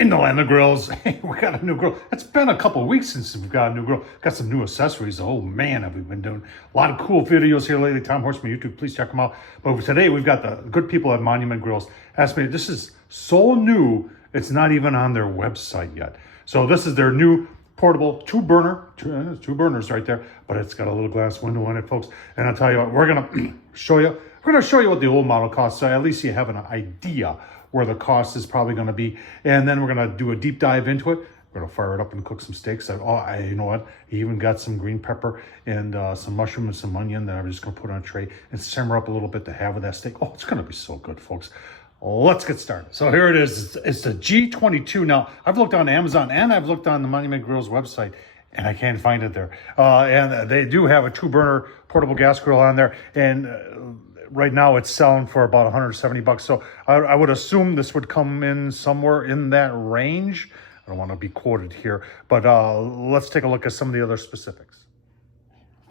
In the land of grills, hey, we got a new grill. It's been a couple of weeks since we've got a new grill. Got some new accessories. Oh man, have we been doing a lot of cool videos here lately. Tom Horsman YouTube, please check them out. But today we've got the good people at Monument Grills. Asked me, this is so new, it's not even on their website yet. So this is their new portable two burners right there, but it's got a little glass window in it, folks. And I'll tell you what, we're gonna show you what the old model costs, so at least you have an idea where the cost is probably going to be. And then we're going to do a deep dive into it. We're going to fire it up and cook some steaks. You know what? I even got some green pepper and some mushroom and some onion that I'm just going to put on a tray and simmer up a little bit to have with that steak. Oh, it's going to be so good, folks. Let's get started. So here it is. It's the G22. Now, I've looked on Amazon and I've looked on the Monument Grills website, and I can't find it there. And they do have a 2-burner portable gas grill on there. And right now it's selling for about 170 bucks. So I would assume this would come in somewhere in that range. I don't want to be quoted here, but let's take a look at some of the other specifics.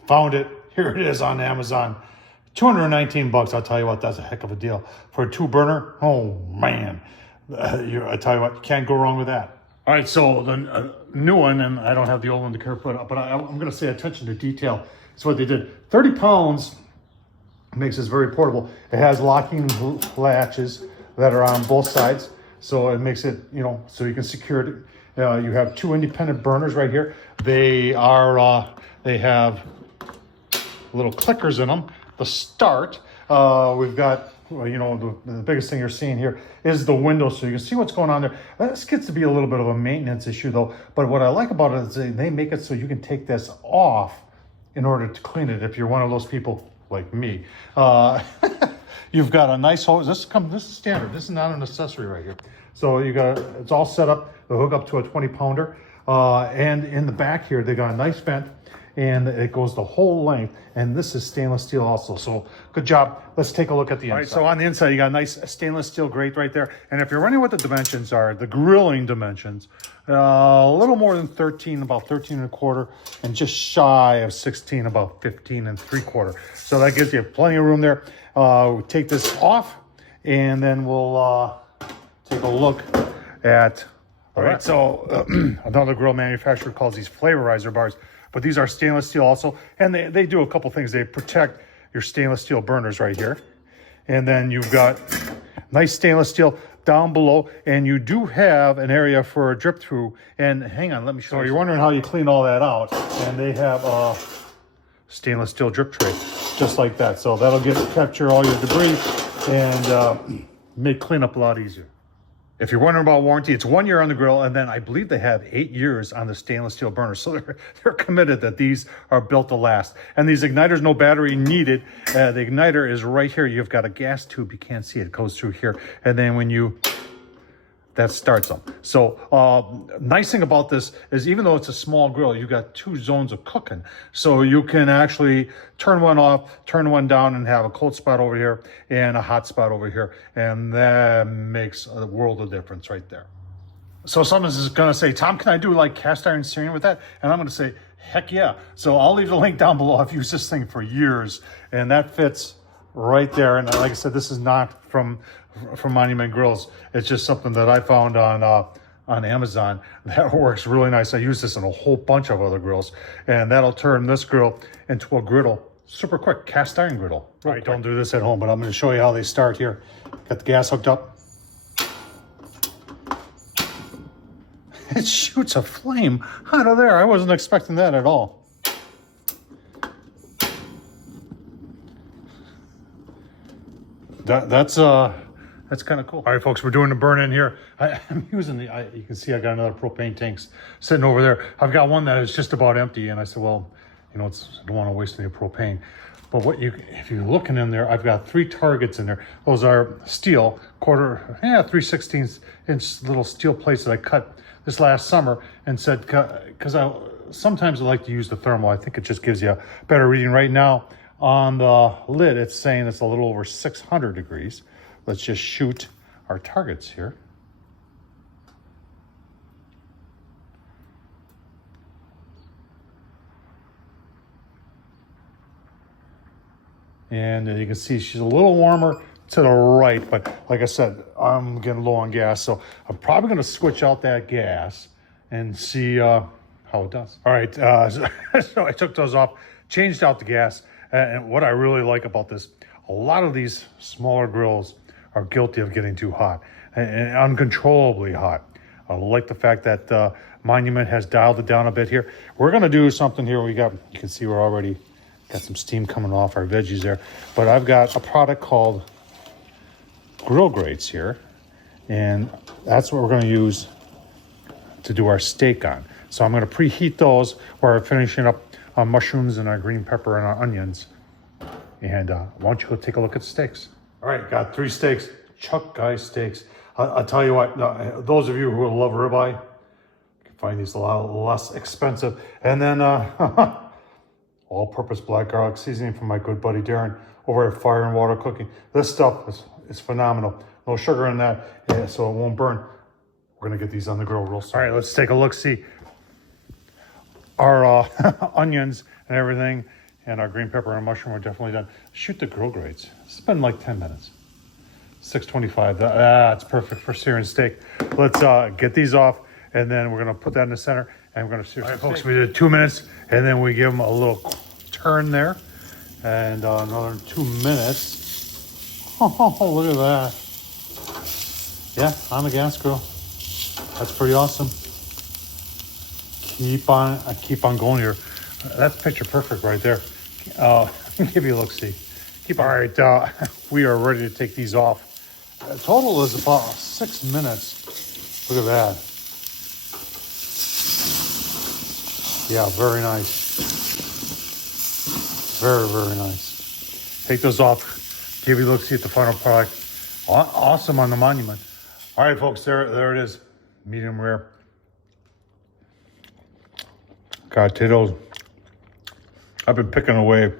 Found it. Here it is on Amazon. 219 bucks. I'll tell you what, that's a heck of a deal. For a 2-burner, oh man. I tell you what, you can't go wrong with that. All right, so the new one, and I don't have the old one to care for, but I'm going to say attention to detail. It's what they did. 30 pounds. Makes this very portable. It has locking latches that are on both sides, so it makes it, so you can secure it. You have 2 independent burners right here. They have little clickers in them. The start, we've got, the biggest thing you're seeing here is the window, so you can see what's going on there. This gets to be a little bit of a maintenance issue though, but what I like about it is they make it so you can take this off in order to clean it if you're one of those people like me. You've got a nice hose. This is standard. This is not an accessory right here. So it's all set up to hook up to a 20-pounder. And in the back here, they got a nice vent, and it goes the whole length. And this is stainless steel also. So good job. Let's take a look at the inside. All right, so on the inside, you got a nice stainless steel grate right there. And if you're wondering what the dimensions are, the grilling dimensions, a little more than 13, about 13 1/4, and just shy of 16, about 15 3/4. So that gives you plenty of room there. We'll take this off, and then we'll take a look at. All right, so another grill manufacturer calls these flavorizer bars, but these are stainless steel also, and they do a couple things. They protect your stainless steel burners right here, and then you've got nice stainless steel down below, and you do have an area for a drip through. And hang on, let me show you. So you're wondering how you clean all that out, and they have a stainless steel drip tray just like that. So that'll capture all your debris and make cleanup a lot easier. If you're wondering about warranty, it's 1 year on the grill, and then I believe they have 8 years on the stainless steel burners. So they're committed that these are built to last. And these igniters, no battery needed. The igniter is right here. You've got a gas tube. You can't see it. It goes through here. And then that starts them. So nice thing about this is even though it's a small grill, you got 2 zones of cooking. So you can actually turn one off, turn one down, and have a cold spot over here and a hot spot over here. And that makes a world of difference right there. So someone's going to say, Tom, can I do like cast iron searing with that? And I'm going to say, heck yeah. So I'll leave the link down below. I've used this thing for years, and that fits right there. And like I said, this is not from Monument Grills. It's just something that I found on Amazon that works really nice. I use this in a whole bunch of other grills, and that'll turn this grill into a griddle super quick, cast iron griddle. All right, don't do this at home, but I'm going to show you how they start here. Got the gas hooked up. It shoots a flame out of there. I wasn't expecting that at all. That's kind of cool. All right, folks, we're doing the burn in here. I'm using you can see I got another propane tanks sitting over there. I've got one that is just about empty, and I said, well, I don't want to waste any propane. But if you're looking in there, I've got 3 targets in there. Those are steel, 3/16 inch little steel plates that I cut this last summer, and said, because sometimes I like to use the thermal. I think it just gives you a better reading. Right now on the lid, it's saying it's a little over 600 degrees. Let's just shoot our targets here. And you can see she's a little warmer to the right, but like I said, I'm getting low on gas, so I'm probably going to switch out that gas and see how it does. All right, so I took those off, changed out the gas, and what I really like about this, a lot of these smaller grills are guilty of getting too hot and uncontrollably hot. I like the fact that Monument has dialed it down a bit here. We're going to do something here. You can see we're already got some steam coming off our veggies there, but I've got a product called grill grates here, and that's what we're going to use to do our steak on. So I'm going to preheat those while we're finishing up our mushrooms and our green pepper and our onions. And why don't you go take a look at the steaks? All right, got 3 steaks, Chuck Guy steaks. I'll tell you what, those of you who love ribeye, you can find these a lot less expensive. And then all-purpose black garlic seasoning from my good buddy Darren over at Fire and Water Cooking. This stuff is phenomenal. No sugar in that, so it won't burn. We're gonna get these on the grill real soon. All right, let's take a look, see our onions and everything, and our green pepper and mushroom are definitely done. Shoot the grill grates. It's been like 10 minutes. 625, that's perfect for searing steak. Let's get these off, and then we're gonna put that in the center, and we're gonna sear some steak. All right, folks, we did 2 minutes, and then we give them a little turn there, and another 2 minutes. Oh, look at that. Yeah, on the gas grill. That's pretty awesome. I keep on going here. That's picture perfect right there. Give you a look-see. All right, we are ready to take these off. The total is about 6 minutes. Look at that. Yeah, very nice. Very, very nice. Take those off. Give you a look-see at the final product. Awesome on the Monument. All right, folks, there it is. Medium rare. God, potatoes. I've been picking away.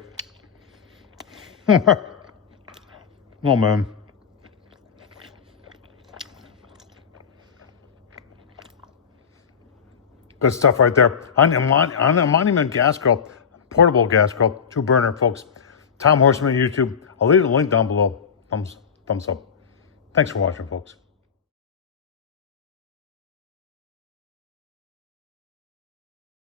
Oh, man. Good stuff right there. On a Monument gas grill, portable gas grill, 2-burner, folks. Tom Horsman, YouTube. I'll leave the link down below. Thumbs up. Thanks for watching, folks.